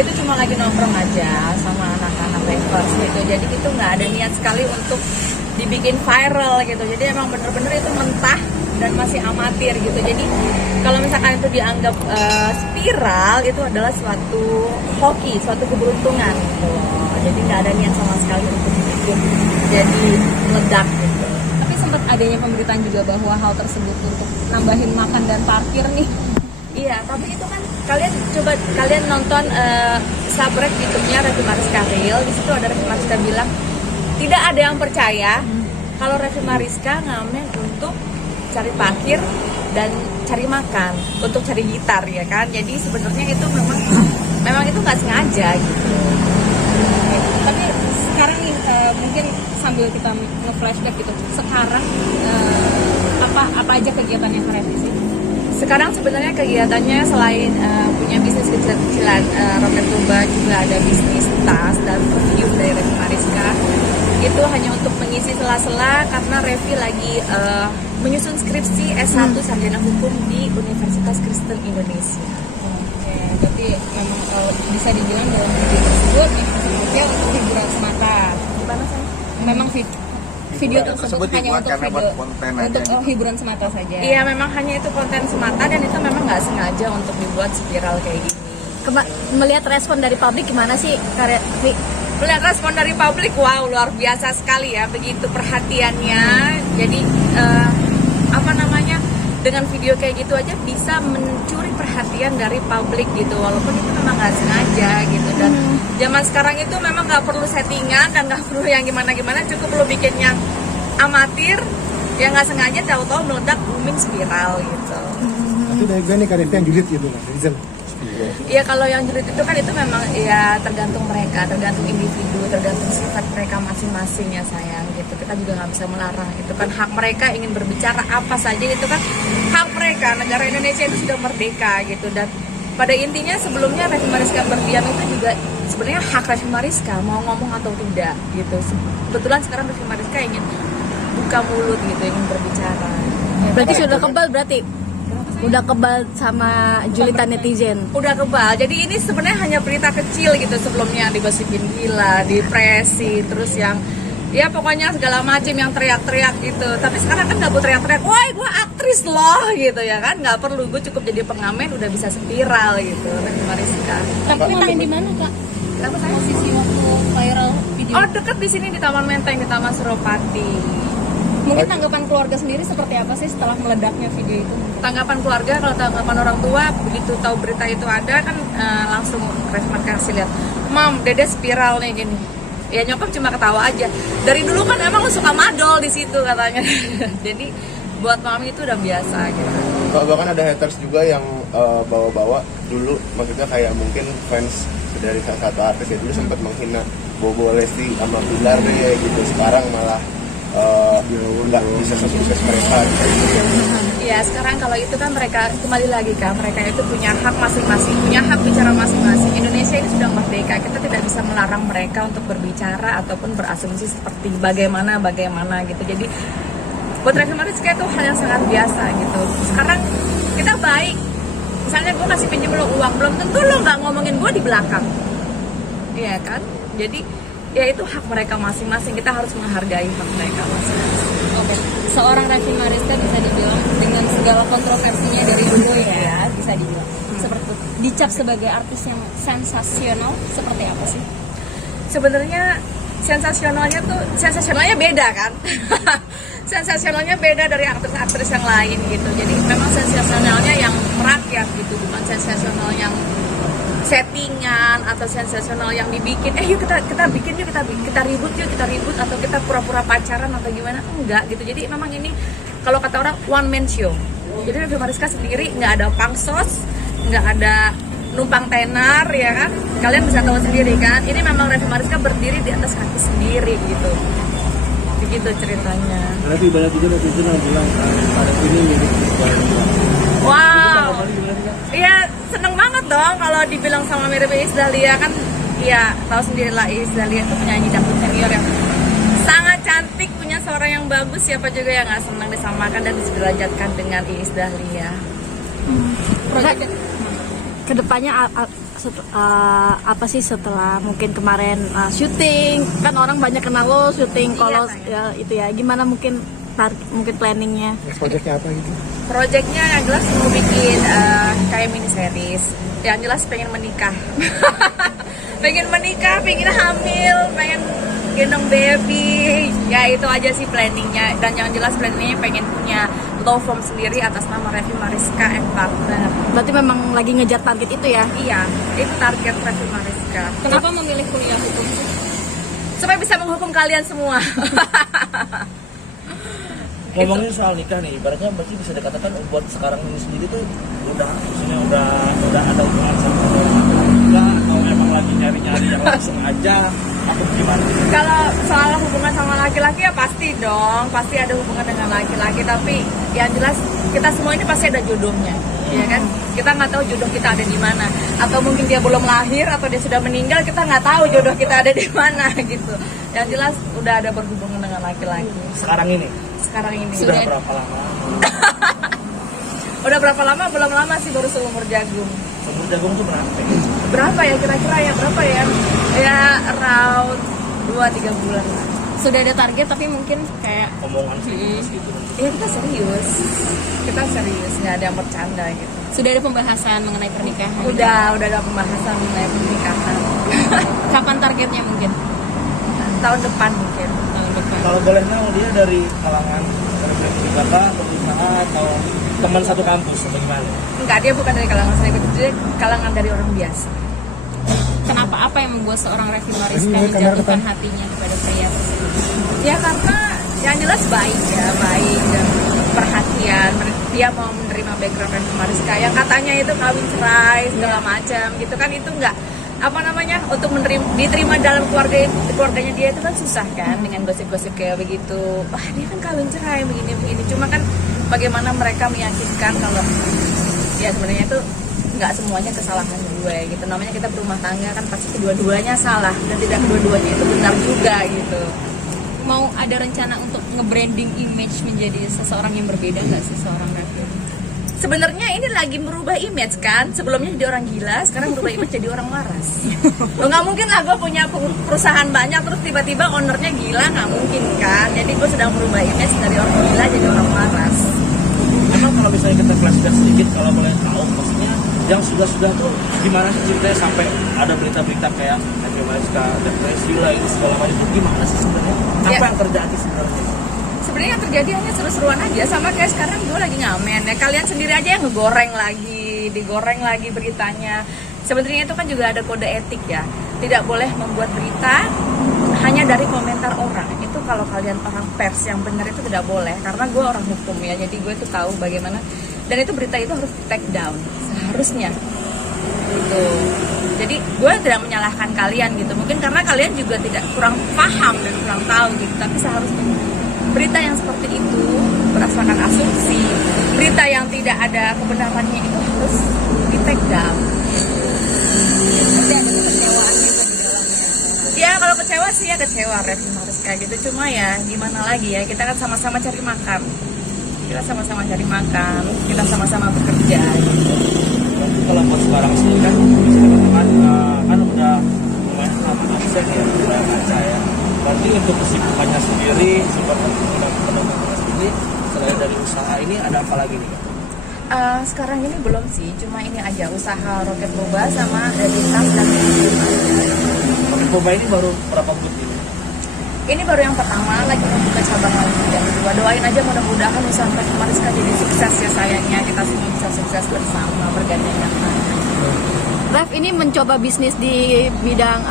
itu cuma lagi nongkrong aja sama anak-anak Ravers gitu. Jadi itu nggak ada niat sekali untuk dibikin viral gitu. Jadi emang bener-bener itu mentah dan masih amatir gitu. Jadi kalau misalkan itu dianggap spiral, itu adalah suatu hoki, suatu keberuntungan gitu loh. Jadi nggak ada niat sama sekali untuk dibikin jadi meledak gitu. Tapi sempat adanya pemberitaan juga bahwa hal tersebut untuk nambahin makan dan parkir nih. Iya, tapi itu kan kalian nonton subrek YouTube-nya Revi Mariska Real. Di situ ada Revi Mariska bilang tidak ada yang percaya kalau Revi Mariska ngamen untuk cari parkir dan cari makan, untuk cari gitar ya kan. Jadi sebenarnya itu memang itu nggak sengaja gitu. Tapi sekarang nih mungkin sambil kita nge-flashback gitu. Sekarang apa aja kegiatannya Revi sih? Sekarang sebenarnya kegiatannya selain punya bisnis kecil-kecilan roket tumba, juga ada bisnis tas dan perfume dari Revi Mariska. Itu hanya untuk mengisi sela-sela karena Revi lagi menyusun skripsi S1 Sarjana Hukum di Universitas Kristen Indonesia. Oke, berarti memang bisa dibilang dalam video tersebut sebutnya untuk hiburan semata. Gimana sih? Memang video tersebut hanya untuk konten untuk aja. hiburan semata saja. Iya, memang hanya itu konten semata dan itu memang nggak sengaja untuk dibuat spiral kayak gini. Melihat respon dari publik gimana sih, Revi? Melihat respon dari publik, wow, luar biasa sekali ya, begitu perhatiannya. Jadi dengan video kayak gitu aja bisa mencuri perhatian dari publik gitu, walaupun itu memang nggak sengaja gitu. Dan zaman sekarang itu memang nggak perlu settingan dan nggak perlu yang gimana-gimana, cukup lo bikin yang amatir, yang nggak sengaja tahu-tahu meledak booming spiral gitu. Tapi dari gue nih Revi yang julid gitu kan, Rizal. Iya, kalau yang julid itu kan itu memang ya tergantung mereka, tergantung individu, tergantung sifat mereka masing-masing ya sayang gitu. Kita juga nggak bisa melarang, itu kan hak mereka ingin berbicara apa saja, itu kan hak mereka. Negara Indonesia itu sudah merdeka gitu, dan pada intinya sebelumnya Revi Mariska berdiam itu juga sebenarnya hak Revi Mariska mau ngomong atau tidak gitu. Kebetulan sekarang Revi Mariska ingin buka mulut gitu, ingin berbicara. Berarti sudah kebal berarti? Udah kebal sama julitan netizen? Udah kebal, jadi ini sebenarnya hanya berita kecil gitu. Sebelumnya digosipin gila, depresi, terus yang ya pokoknya segala macam yang teriak-teriak gitu. Tapi sekarang kan nggak butuh teriak-teriak, woi gue aktris loh gitu ya kan. Nggak perlu, gue cukup jadi pengamen udah bisa spiral gitu. Revi Mariska. Tapi main di mana Kak? Kenapa saya? Posisi waktu viral video. Oh, deket di sini di Taman Menteng, di Taman Suropati. Mungkin tanggapan keluarga sendiri seperti apa sih setelah meledaknya video itu? Tanggapan keluarga, kalau tanggapan orang tua begitu tahu berita itu ada kan langsung Revi Mariska kasih lihat, "Mam, Dede spiral nih gini." Ya nyokap cuma ketawa aja. Dari dulu kan emang lu suka madol di situ katanya. Jadi buat mami itu udah biasa gitu. Bahkan ada haters juga yang bawa-bawa dulu, maksudnya kayak mungkin fans dari salah satu artis ya dulu sempat menghina Bobo Lesti sama Bilar deh gitu. Sekarang malah nggak bisa sukses mereka gitu. Ya sekarang kalau itu kan mereka kembali lagi kan, mereka itu punya hak masing-masing, punya hak bicara masing-masing. Indonesia ini sudah merdeka, kita tidak bisa melarang mereka untuk berbicara ataupun berasumsi seperti bagaimana gitu. Jadi buat Revi Mariska itu hal yang sangat biasa gitu. Sekarang kita baik, misalnya gue kasih pinjam lo uang, belum tentu lo nggak ngomongin gue di belakang, iya kan? Jadi ya itu hak mereka masing-masing, kita harus menghargai hak mereka masing-masing. Oke, seorang Revi Mariska bisa dibilang dengan segala kontroversinya dari dulu ya, bisa dibilang seperti itu. Dicap sebagai artis yang sensasional seperti apa sih? Sebenarnya sensasionalnya beda kan. Sensasionalnya beda dari aktris-aktris yang lain gitu. Jadi memang sensasionalnya yang merakyat gitu, bukan sensasional yang settingan atau sensasional yang dibikin. Yuk kita bikin yuk, kita ribut atau kita pura-pura pacaran atau gimana, enggak gitu. Jadi memang ini kalau kata orang one man show. Jadi Revi Mariska sendiri nggak ada pangsos, nggak ada numpang tenar ya kan. Kalian bisa tahu sendiri kan. Ini memang Revi Mariska berdiri di atas kaki sendiri gitu. Begitu ceritanya. Berarti banyak juga netizen yang bilang pada ini mirip Wow. Iya, seneng banget dong kalau dibilang sama mirip Iis Dahlia kan. Ya tahu sendirilah Iis Dahlia itu penyanyi dangdut senior yang sangat cantik, punya suara yang bagus. Siapa juga yang nggak senang disamakan dan disederajatkan dengan Iis Dahlia. Kedepannya apa sih setelah mungkin kemarin syuting kan orang banyak kenal lo syuting kalau ya, itu ya gimana mungkin mungkin planningnya Projectnya apa gitu? Projectnya yang jelas mau bikin kayak mini series. Yang jelas pengen menikah. pengen menikah, pengen hamil, pengen gendong baby. Ya itu aja sih planningnya. Dan yang jelas planningnya pengen punya law firm sendiri atas nama Revi Mariska and Partner. berarti memang lagi ngejar target itu ya. Iya, itu target Revi Mariska. Kenapa memilih kuliah hukum? Supaya bisa menghukum kalian semua. Ngomongin soal nikah nih, ibaratnya berarti bisa dikatakan buat sekarang ini sendiri tuh udah ada hubungan sama nikah atau emang lagi nyari-nyari yang langsung aja atau gimana? Kalau soal hubungan sama laki-laki ya pasti dong, pasti ada hubungan dengan laki-laki. Tapi yang jelas kita semua ini pasti ada jodohnya, ya kan? Kita nggak tahu jodoh kita ada di mana. Atau mungkin dia belum lahir atau dia sudah meninggal, kita nggak tahu jodoh kita ada di mana gitu. Yang jelas udah ada berhubungan dengan laki-laki. Sekarang ini Sekarang ini sudah berapa lama? udah berapa lama? Belum lama sih, baru seumur jagung. Seumur jagung tuh berapa? Berapa ya kira-kira ya? Berapa ya? Ya around 2-3 bulan lah. Sudah ada target tapi mungkin kayak Omongan serius gitu. Iya kita serius, nggak ada yang bercanda gitu. sudah ada pembahasan mengenai pernikahan. Udah ada pembahasan mengenai pernikahan. Kapan targetnya mungkin? Tahun depan mungkin. Tahun depan. Kalau boleh tahu dia dari kalangan dari kakak atau usaha atau teman satu kampus atau gimana? Enggak, dia bukan dari kalangan selebriti, dia kalangan dari orang biasa. Kenapa? Apa yang membuat seorang Revi Mariska Ini kamera menjatuhkan depan. hatinya kepada pria tersebut? Ya karena yang jelas baik dan perhatian. Dia mau menerima background Revi Mariska yang katanya itu kawin cerai segala macam gitu kan, itu enggak untuk diterima dalam keluarganya dia itu kan susah kan dengan gosip-gosip kayak begitu. Wah dia kan kawin cerai begini. Cuma kan bagaimana mereka meyakinkan kalau ya sebenarnya itu nggak semuanya kesalahan gue gitu. Namanya kita berumah tangga kan pasti kedua-duanya salah dan tidak kedua-duanya itu benar juga gitu. Mau ada rencana untuk nge-branding image menjadi seseorang yang berbeda nggak sih seorang Revi? Sebenarnya ini lagi merubah image kan. Sebelumnya jadi orang gila, sekarang merubah image jadi orang waras. Lo nggak mungkin lah gue punya perusahaan banyak terus tiba-tiba ownernya gila, nggak mungkin kan. Jadi gue sedang merubah image dari orang gila jadi orang waras. Emang kalau misalnya kita flashback sedikit kalau boleh tahu maksudnya yang sudah tuh gimana sih ceritanya sampai ada berita-berita kayak Revi Mariska depresi lah itu segala macam itu gimana sih sebenarnya? Apa Ya. yang terjadi sebenarnya? Sebenarnya yang terjadi hanya seru-seruan aja, sama kayak sekarang gue lagi ngamen ya. Kalian sendiri aja yang digoreng lagi beritanya. Sebenarnya itu kan juga ada kode etik ya. Tidak boleh membuat berita hanya dari komentar orang. Itu kalau kalian orang pers yang benar itu tidak boleh. Karena gue orang hukum ya, jadi gue tuh tahu bagaimana. Dan itu berita itu harus take down seharusnya. Gitu. Jadi gue tidak menyalahkan kalian gitu. Mungkin karena kalian juga tidak kurang paham dan kurang tahu gitu. Tapi seharusnya berita yang seperti itu berdasarkan asumsi, berita yang tidak ada kebenarannya itu harus di take down. Pasti ada kekecewaan juga di dalamnya. Ya kalau kecewa sih ya kecewa Revi Mariska gitu. Cuma ya gimana lagi ya, kita kan sama-sama cari makan. Kita sama-sama cari makan, kita sama-sama bekerja gitu. Berarti kalau buat sekarang sih kan bisa dikatakan kan udah lumayan lama absen ya udah baca ya. Berarti untuk kesibukannya sendiri, pendapatannya sendiri selain dari usaha ini ada apa lagi nih? Sekarang ini belum sih, cuma ini aja usaha Roket Boba sama editas dan Roket Boba ini baru berapa bulan ini? ini baru yang pertama, lagi membuka cabang lagi yang kedua. Doain aja mudah-mudahan usaha Revi Mariska jadi sukses ya sayangnya, kita semua bisa sukses bersama bergandengan tangan. Rev ini mencoba bisnis di bidang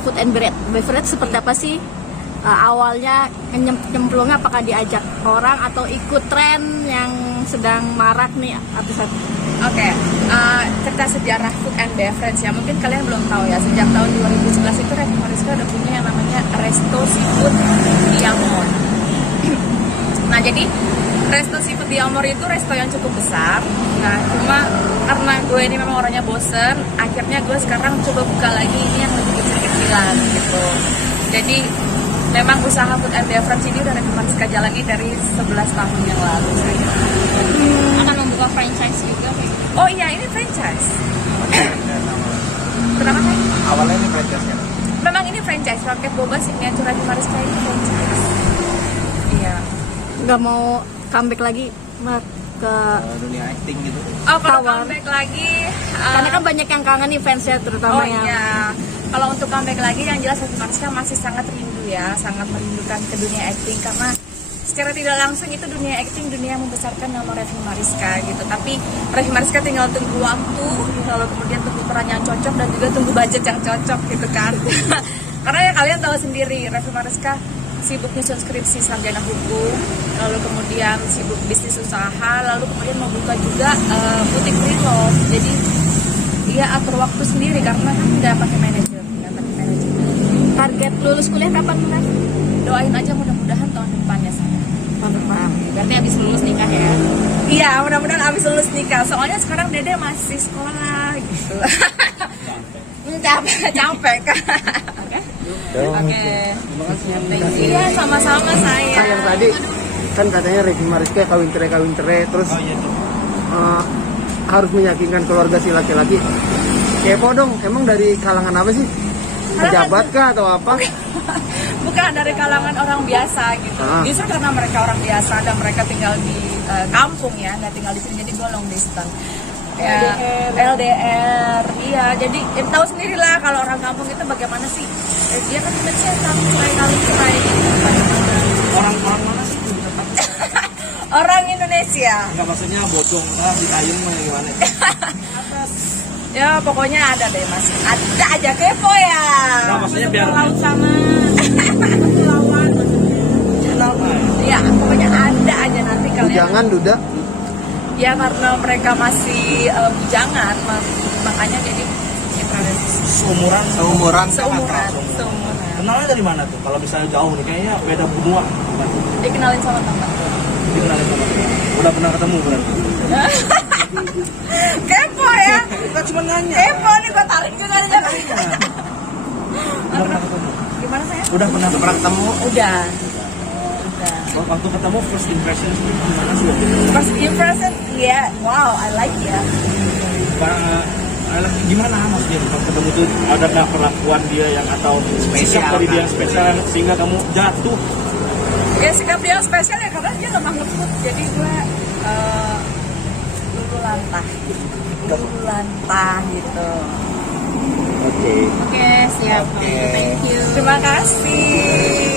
food and beverage seperti apa sih? Awalnya nyemplungnya apakah diajak orang atau ikut tren yang sedang marak nih artis? Oke, cerita sejarah food and beverage ya, mungkin kalian belum tahu ya, sejak tahun 2011 itu Revi Mariska udah punya yang namanya Resto Seafood di Amor. Nah jadi Resto Seafood di Amor itu resto yang cukup besar. Nah cuma karena gue ini memang orangnya bosen, akhirnya gue sekarang coba buka lagi ini yang lebih kecil-kecilan gitu. Jadi memang usaha food and beverage ini udah Revi Mariska jalani dari 11 tahun yang lalu. Akan membuka franchise juga kayak gitu. Oh iya, ini franchise. Mariska sekarang? Memang ini franchise, Rocket Boba Signature Raffi Mariska ini franchise. Iya. Nggak mau comeback lagi Mat, ke Dunia acting gitu. Oh, kalau Tawar. comeback lagi, karena kan banyak yang kangen nih fansnya terutama oh yang iya. Kalau untuk comeback lagi yang jelas Raffi Mariska masih sangat rindu ya, sangat merindukan ke dunia acting karena secara tidak langsung itu dunia acting, dunia yang membesarkan nama Raffi Mariska gitu. Tapi Raffi Mariska tinggal tunggu waktu, lalu kemudian tunggu peran yang cocok dan juga tunggu budget yang cocok gitu kan. Karena ya kalian tahu sendiri Raffi Mariska sibuk nyusun skripsi sarjana hukum, lalu kemudian sibuk bisnis usaha, lalu kemudian membuka juga butik pre-love. Jadi dia atur waktu sendiri karena kan nggak pakai manajer, target lulus kuliah kapan Mat? Doain aja mudah-mudahan tahun depannya saya. Tahun depan. Berarti habis lulus nikah ya? Iya, mudah-mudahan abis lulus nikah. Soalnya sekarang Dede masih sekolah gitu. Capek kan. Oke. Iya, sama-sama saya. Yang tadi kan katanya Raffi Mariska kawin cerai terus Oh iya tuh. harus meyakinkan keluarga si laki-laki. Kepo dong, emang dari kalangan apa sih? Pejabat kah atau apa? Bukan dari kalangan orang biasa gitu. Ah. Justru karena mereka orang biasa dan mereka tinggal di kampung ya, nggak tinggal di sini, jadi gue long distance. Ya, LDR, iya. Jadi tahu sendiri lah kalau orang kampung itu bagaimana sih? Dia kan Indonesia kali cerai gitu. Orang-orang mana sih? Orang Indonesia. Enggak, maksudnya bocong kah, ditayung mah gimana? Ya pokoknya ada deh mas. Ada aja kepo ya. Nah, maksudnya biar Laut sama Lawan. Ya pokoknya ada aja nanti kalian. Jangan duda. Ya karena mereka masih bujangan, makanya jadi seumuran. seumuran. Kenalnya dari mana tuh? Kalau misalnya jauh nih, kayaknya beda benua. Dikenalin sama teman. Dikenalin sama dia. Udah pernah ketemu berarti? Kepo ya. Kita cuma nanya. Kepo nih gua tarik juga nih. Udah pernah ketemu? Gimana saya? Udah pernah ketemu? Udah. Waktu ketemu first impression gimana sih? First impression, yeah, wow, I like ya. Gimana maksudnya pas ketemu tuh ada nggak perlakuan dia yang atau sikap dari dia yang spesial sehingga kamu jatuh? Ya sikap dia spesial ya karena dia lemah lembut, jadi gue lulu lantah gitu. Oke. Oke, siap. Thank you. Terima kasih.